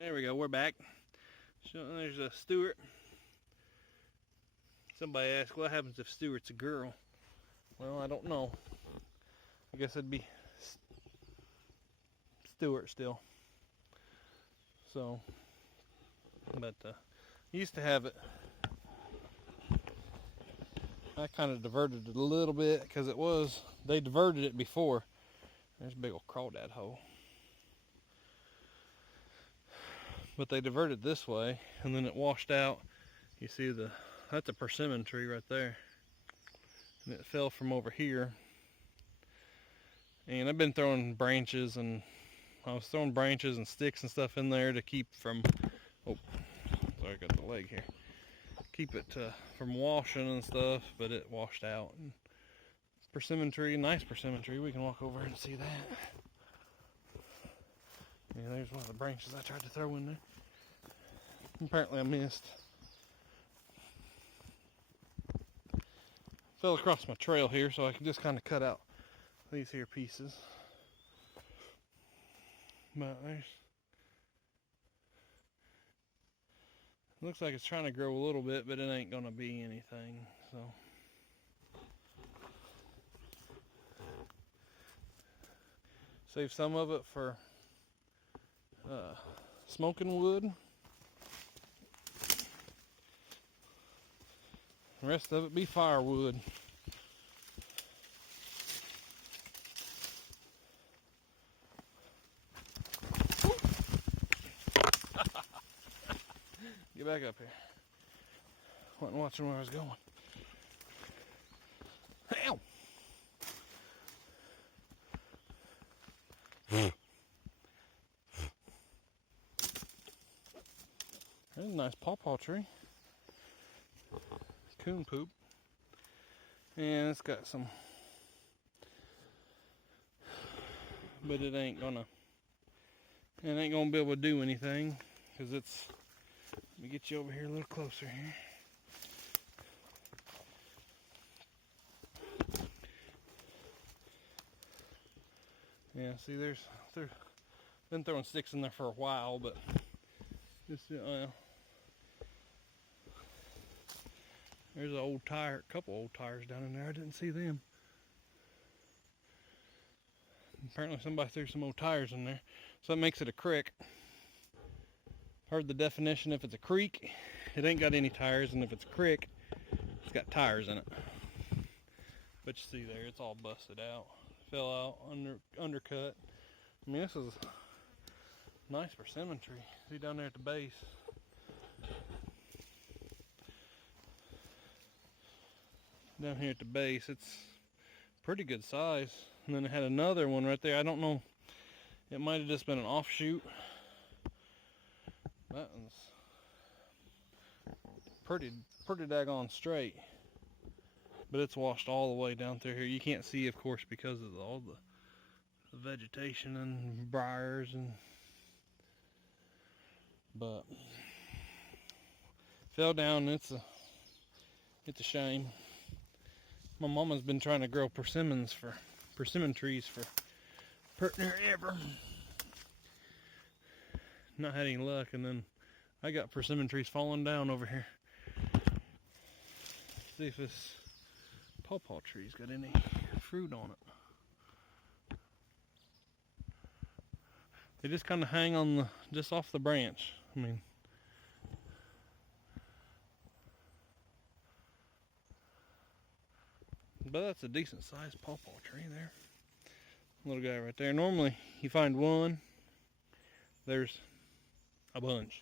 There we go, we're back. So there's a Stewart. Somebody asked, what happens if Stewart's a girl? Well, I don't know. I guess it'd be Stewart still. So, but used to have it. I kind of diverted it a little bit because they diverted it before. There's a big old crawdad hole. But they diverted this way and then it washed out. You see that's a persimmon tree right there. And it fell from over here. And I've been throwing branches and sticks and stuff in there to keep from, oh, sorry, I got the leg here. Keep it from washing and stuff, but it washed out. And persimmon tree, nice persimmon tree. We can walk over and see that. Yeah, there's one of the branches I tried to throw in there. Apparently I missed. Fell across my trail here, so I can just kind of cut out these here pieces. But looks like it's trying to grow a little bit, but it ain't gonna be anything, so. Save some of it for smoking wood. The rest of it be firewood. Get back up here. Wasn't watching where I was going. Ow! There's a nice pawpaw tree. Coon poop. And it's got some, but it ain't gonna be able to do anything because it's, let me get you over here a little closer here. Yeah, see, there's been throwing sticks in there for a while, but this there's a couple old tires down in there. I didn't see them. Apparently somebody threw some old tires in there, so that makes it a creek. Heard the definition: if it's a creek, it ain't got any tires, and if it's a creek, it's got tires in it. But you see there, it's all busted out, fell out, undercut. I mean, this is a nice persimmon tree. See down there at the base. Down here at the base, it's pretty good size. And then it had another one right there. I don't know, it might have just been an offshoot. That one's pretty daggone straight, but it's washed all the way down through here. You can't see, of course, because of all the vegetation and briars, but fell down. It's a shame. My mama's been trying to grow persimmon trees for pretty near ever. Not had any luck, and then I got persimmon trees falling down over here. See if this pawpaw tree's got any fruit on it. They just kind of hang on just off the branch. I mean, but that's a decent sized pawpaw tree there. Little guy right there. Normally you find one, there's a bunch.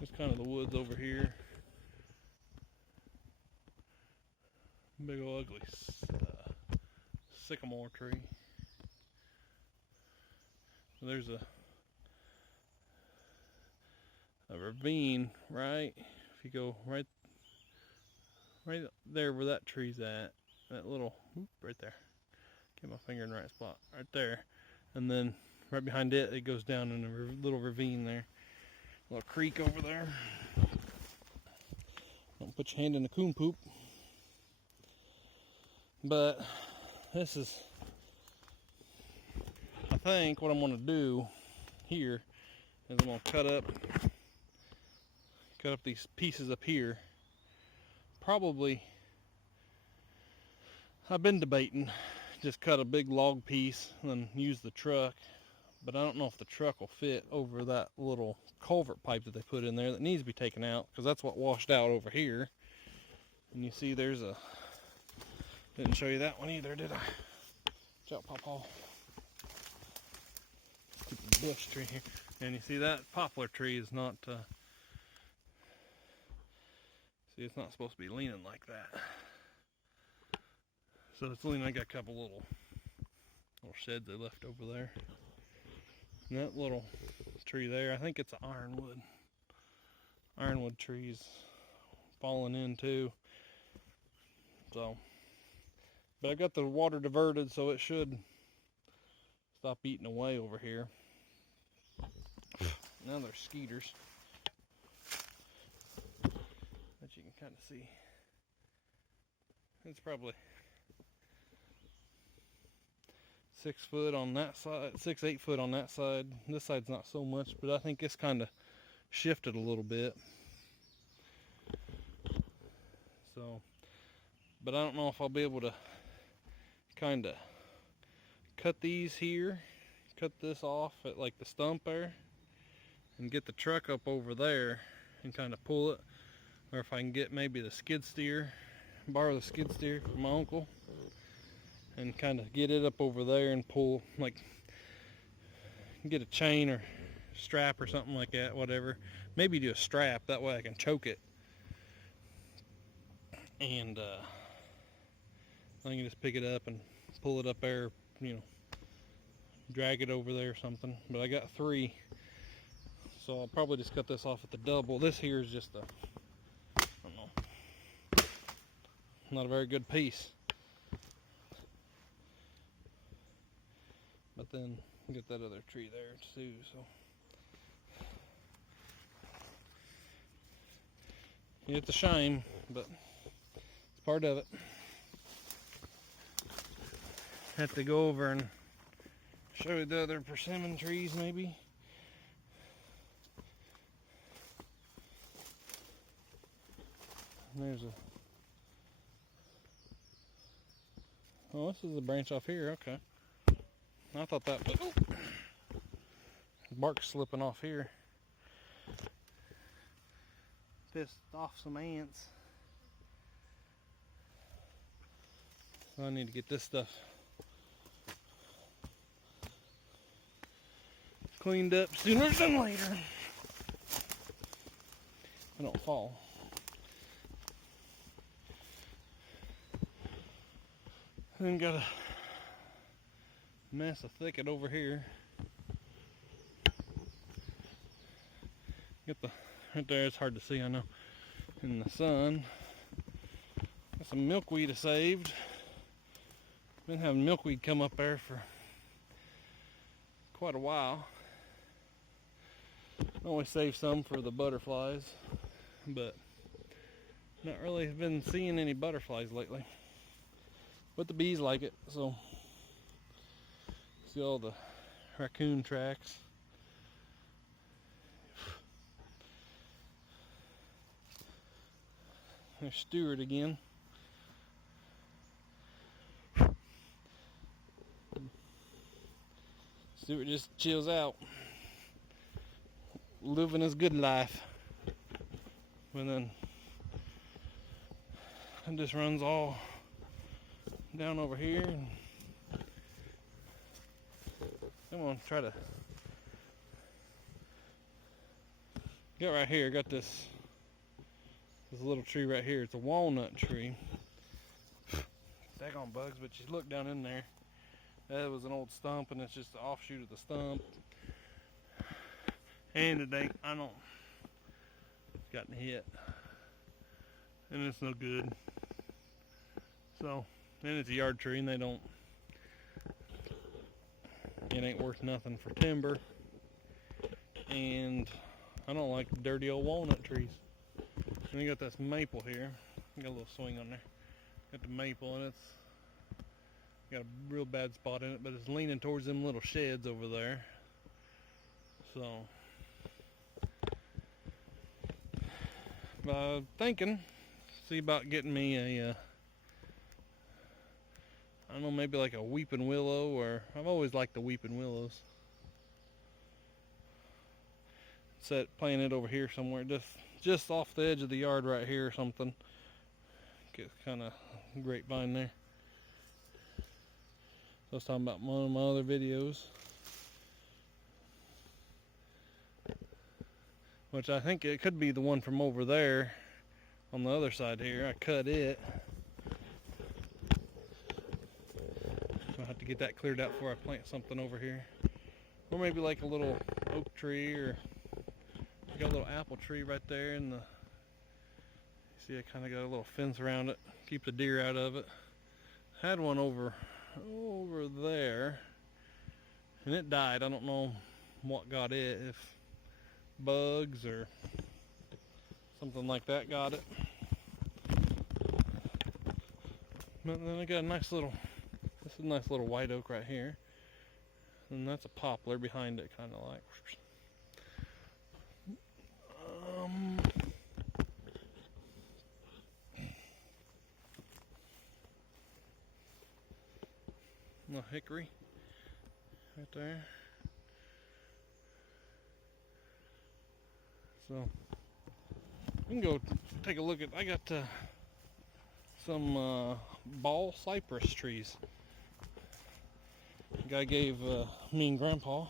It's kind of the woods over here. Big old ugly sycamore tree. There's a ravine, right? If you go right there where that tree's at, that little, right there. Get my finger in the right spot, right there. And then right behind it, it goes down in a little ravine there. A little creek over there. Don't put your hand in the coon poop. But this is I think what I'm going to do here is I'm going to cut up these pieces up here. Probably, I've been debating just cut a big log piece and then use the truck, but I don't know if the truck will fit over that little culvert pipe that they put in there that needs to be taken out, because that's what washed out over here. And you see there's a, didn't show you that one either, did I? Watch out, Pawpaw. Stupid bush tree here. And you see that poplar tree is not, see, it's not supposed to be leaning like that. So it's leaning. I got a couple little sheds they left over there. And that little tree there, I think it's an ironwood. Ironwood trees falling in too. So, but I got the water diverted, so it should stop eating away over here. Now there's skeeters that you can kind of see. It's probably 6 foot on that side, 8 foot on that side. This side's not so much, but I think it's kind of shifted a little bit. So, but I don't know if I'll be able to kind of cut these here, cut this off at like the stump there, and get the truck up over there and kind of pull it, or if I can get maybe the skid steer, borrow the skid steer from my uncle, and kind of get it up over there and pull, like get a chain or strap or something like that, whatever. Maybe do a strap, that way I can choke it, and I can just pick it up and pull it up there, you know, drag it over there or something. But I got 3, so I'll probably just cut this off at the double. This here is just a, I don't know, not a very good piece. But then get that other tree there too, so. It's a shame, but it's part of it. Have to go over and show you the other persimmon trees maybe. And there's a, oh, this is a branch off here, okay. I thought that, but oh, bark's slipping off here. Pissed off some ants. So I need to get this stuff cleaned up sooner than later. I don't fall. Then got a mess of thicket over here. Get the right there, it's hard to see, I know, in the sun. Got some milkweed I saved. Been having milkweed come up there for quite a while. I always save some for the butterflies, but not really been seeing any butterflies lately. But the bees like it, so see all the raccoon tracks. There's Stewart again. Stewart just chills out, living his good life. And then it just runs all down over here. And I'm gonna try to get right here. Got this little tree right here. It's a walnut tree. Daggone bugs, but you look down in there. That was an old stump, and it's just the offshoot of the stump. And it ain't, I don't, it's gotten hit. And it's no good. So, and it's a yard tree, and they don't, it ain't worth nothing for timber. And I don't like the dirty old walnut trees. And you got this maple here. Got a little swing on there. Got the maple, and it's Got a real bad spot in it, but it's leaning towards them little sheds over there. So, thinking, see about getting me a, I don't know, maybe like a weeping willow, or I've always liked the weeping willows. Plant it over here somewhere, just off the edge of the yard right here or something. Get kind of grapevine there. So I was talking about one of my other videos, which I think it could be the one from over there on the other side here. I cut it. I'll have to get that cleared out before I plant something over here. Or maybe like a little oak tree, or got a little apple tree right there in the, see I kind of got a little fence around it, keep the deer out of it. Had one over there, and it died. I don't know what got it, if bugs or something like that got it. But then I got a nice little, this is a nice little white oak right here, and that's a poplar behind it, kind of like. A hickory right there. So we can go take a look at, I got some ball cypress trees. The guy gave me and Grandpa.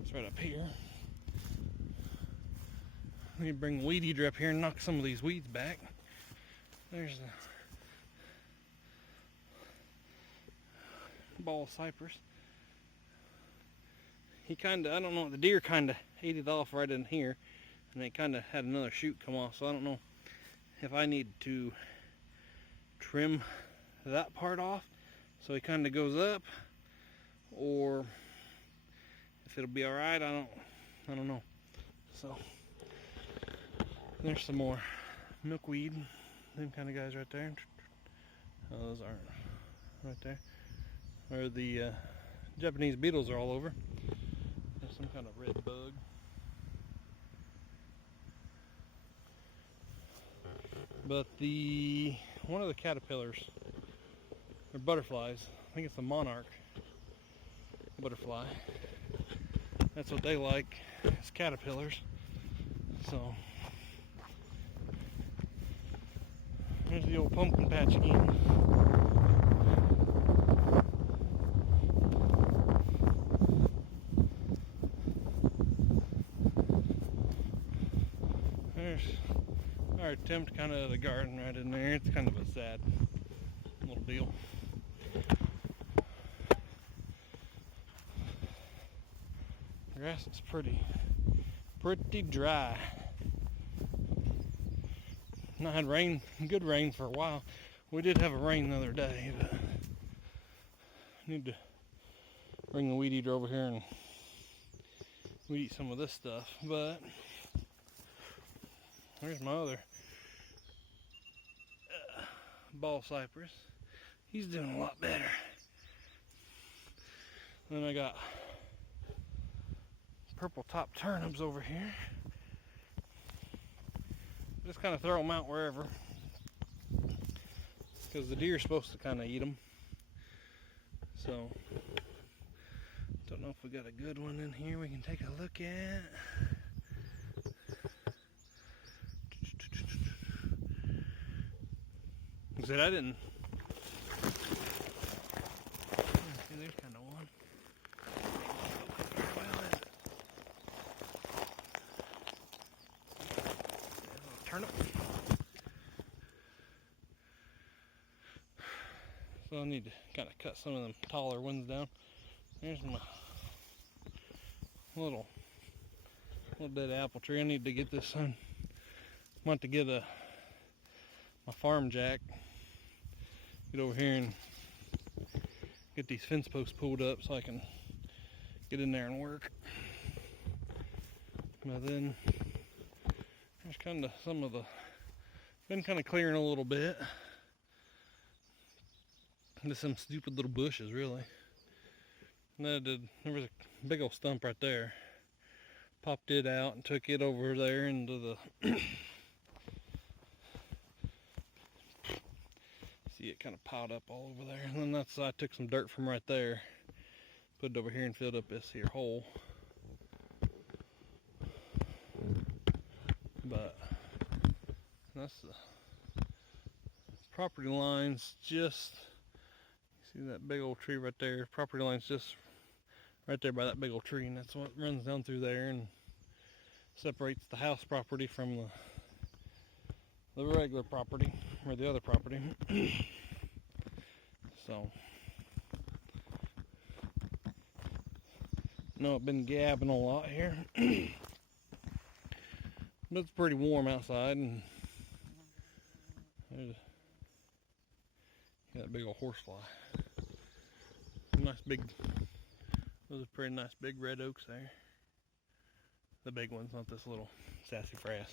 It's right up here. Let me bring the weed eater up here and knock some of these weeds back. There's the ball cypress. He kinda, I don't know, the deer kinda ate it off right in here, and it kinda had another shoot come off, so I don't know if I need to trim that part off so it kinda goes up, or if it'll be alright. I don't know. So there's some more milkweed, them kind of guys right there. Oh, those aren't right there. Or the Japanese beetles are all over. There's some kind of red bug. But one of the caterpillars, or butterflies, I think it's a monarch butterfly. That's what they like, is caterpillars. So there's the old pumpkin patch again. There's our attempt kind of at a garden right in there. It's kind of a sad little deal. The grass is pretty dry. Not had rain, good rain for a while. We did have a rain the other day, but I need to bring the weed eater over here and weed eat some of this stuff. But there's my other ball cypress. He's doing a lot better. Then I got purple top turnips over here. Just kind of throw them out wherever, because the deer are supposed to kind of eat them. So don't know if we got a good one in here we can take a look at. I said I didn't. See, there's kind of one. Turnip. So I need to kind of cut some of them taller ones down. There's my little bit of apple tree. I need to get this one. I want to get my farm jack. Get over here and get these fence posts pulled up so I can get in there and work. But then there's kind of some of the, been kind of clearing a little bit. Just some stupid little bushes, really. And there was a big old stump right there. Popped it out and took it over there into the see it kind of piled up all over there. And then I took some dirt from right there, put it over here and filled up this here hole. But that's the property lines. Just see that big old tree right there. Property line's just right there by that big old tree, and that's what runs down through there and separates the house property from the regular property, or the other property. So, no, I've been gabbing a lot here. But it's pretty warm outside, and there's that big old horsefly. Nice big, those are pretty nice big red oaks there. The big ones, not this little sassafras.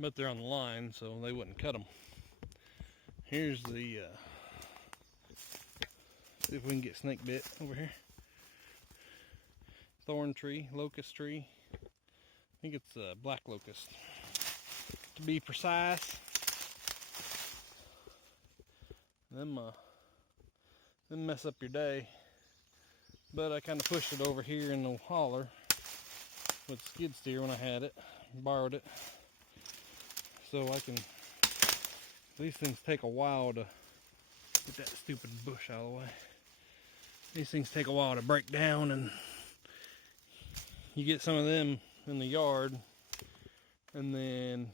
But they're on the line, so they wouldn't cut them. Here's the, see if we can get snake bit over here. Thorn tree, locust tree. I think it's a black locust, to be precise. Them mess up your day. But I kind of pushed it over here in the holler with skid steer when I had it, borrowed it. So I can, these things take a while to get that stupid bush out of the way. These things take a while to break down, and you get some of them in the yard, and then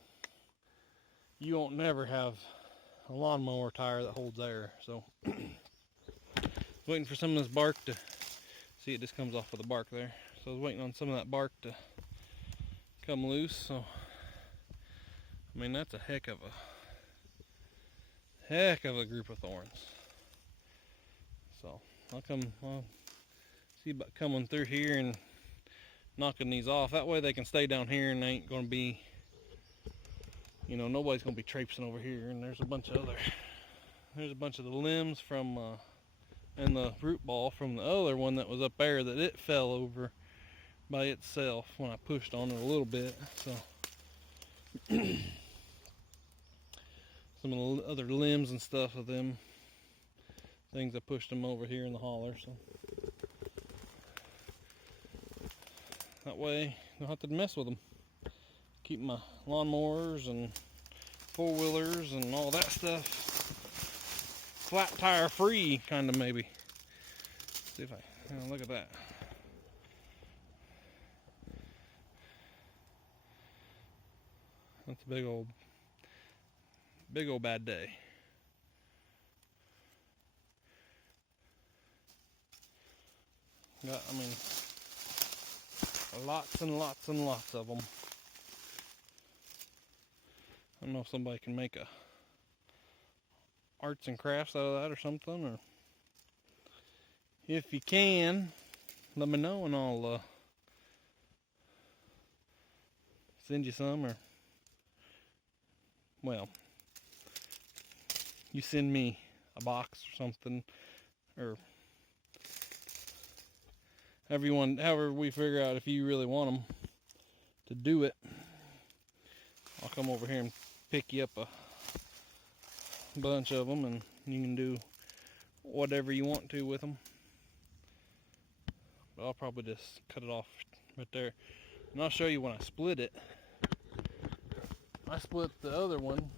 you won't never have a lawnmower tire that holds air. So waiting for some of this bark to, see, it just comes off of the bark there. So I was waiting on some of that bark to come loose. So I mean, that's a heck of a group of thorns. So I'll see about coming through here and knocking these off. That way they can stay down here, and they ain't gonna be, you know, nobody's gonna be traipsing over here. And there's a bunch of the limbs from and the root ball from the other one that was up there that it fell over by itself when I pushed on it a little bit. So some of the other limbs and stuff of them things, I pushed them over here in the holler, so that way I don't have to mess with them. Keep my lawnmowers and four-wheelers and all that stuff flat tire free, kind of, maybe. See if I, look at that. That's a big old bad day. Got, I mean, lots and lots and lots of them. I don't know if somebody can make a arts and crafts out of that or something, or if you can, let me know and I'll send you some, or, well, you send me a box or something, or however we figure out if you really want them to do it. I'll come over here and pick you up a bunch of them, and you can do whatever you want to with them. But I'll probably just cut it off right there, and I'll show you when I split it. I split the other one,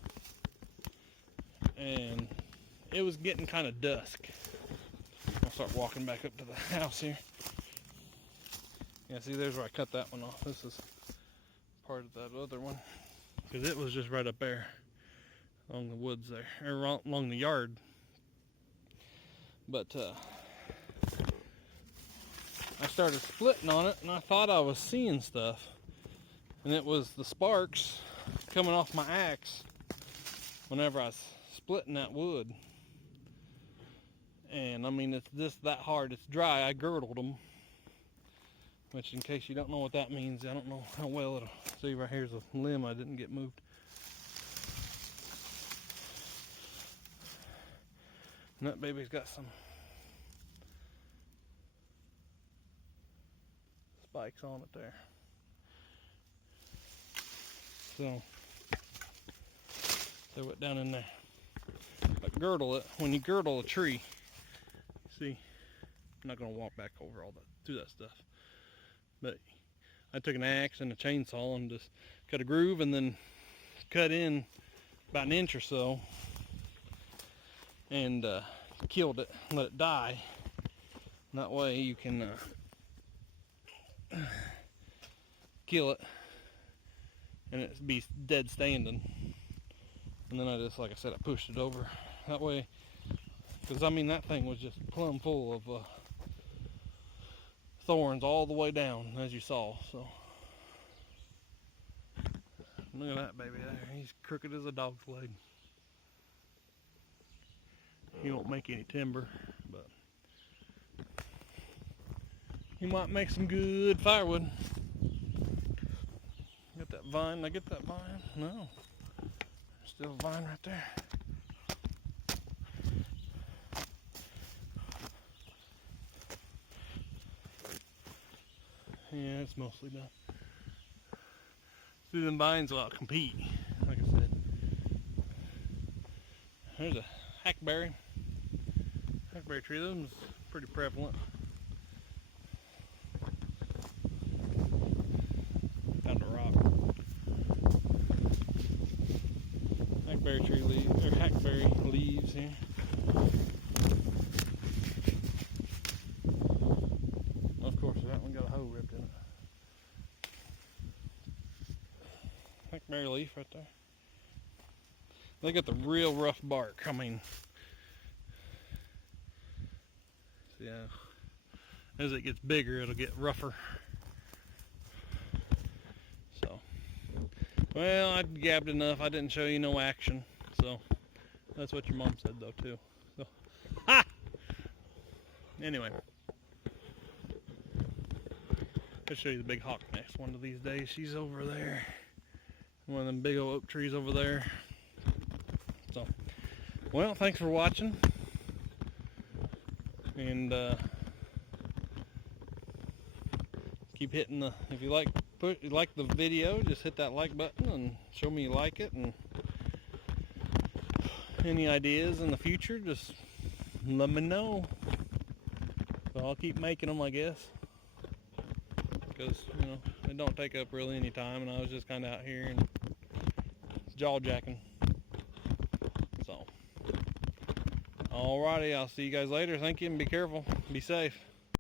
and it was getting kind of dusk. I'll start walking back up to the house here. Yeah, see, there's where I cut that one off. This is part of that other one, because it was just right up there along the woods there, or along the yard. But I started splitting on it, and I thought I was seeing stuff, and it was the sparks coming off my axe whenever I was splitting that wood. And I mean, it's just that hard. It's dry. I girdled them, which, in case you don't know what that means, I don't know how well it'll see. Right here's a limb I didn't get moved. And that baby's got some spikes on it there. So throw it down in there. But girdle it. When you girdle a tree, see, I'm not gonna walk back over all that through that stuff. But I took an axe and a chainsaw and just cut a groove and then cut in about an inch or so and killed it, let it die. And that way you can kill it and it be dead standing. And then I just, like I said, I pushed it over that way, because I mean that thing was just plumb full of thorns all the way down, as you saw. So look at that baby there. He's crooked as a dog's leg. He won't make any timber, but he might make some good firewood. Get that vine. Did I get that vine? No. Still a vine right there. Yeah, it's mostly done. See, them vines will compete, like I said. There's a hackberry. Hackberry tree, those pretty prevalent. Found a rock. Hackberry tree leaves, or hackberry leaves here. Of course, that one got a hole ripped in it. Hackberry leaf right there. They got the real rough bark. I mean, yeah. As it gets bigger, it'll get rougher. So, well, I gabbed enough. I didn't show you no action. So, that's what your mom said though too. So, ha! Anyway, I'll show you the big hawk nest one of these days. She's over there. One of them big old oak trees over there. So, well, thanks for watching. And keep hitting the, if you like the video, just hit that like button and show me you like it. And any ideas in the future, just let me know. So I'll keep making them, I guess, because you know it don't take up really any time, and I was just kind of out here and jaw jacking. So, alrighty, I'll see you guys later. Thank you, and be careful, be safe.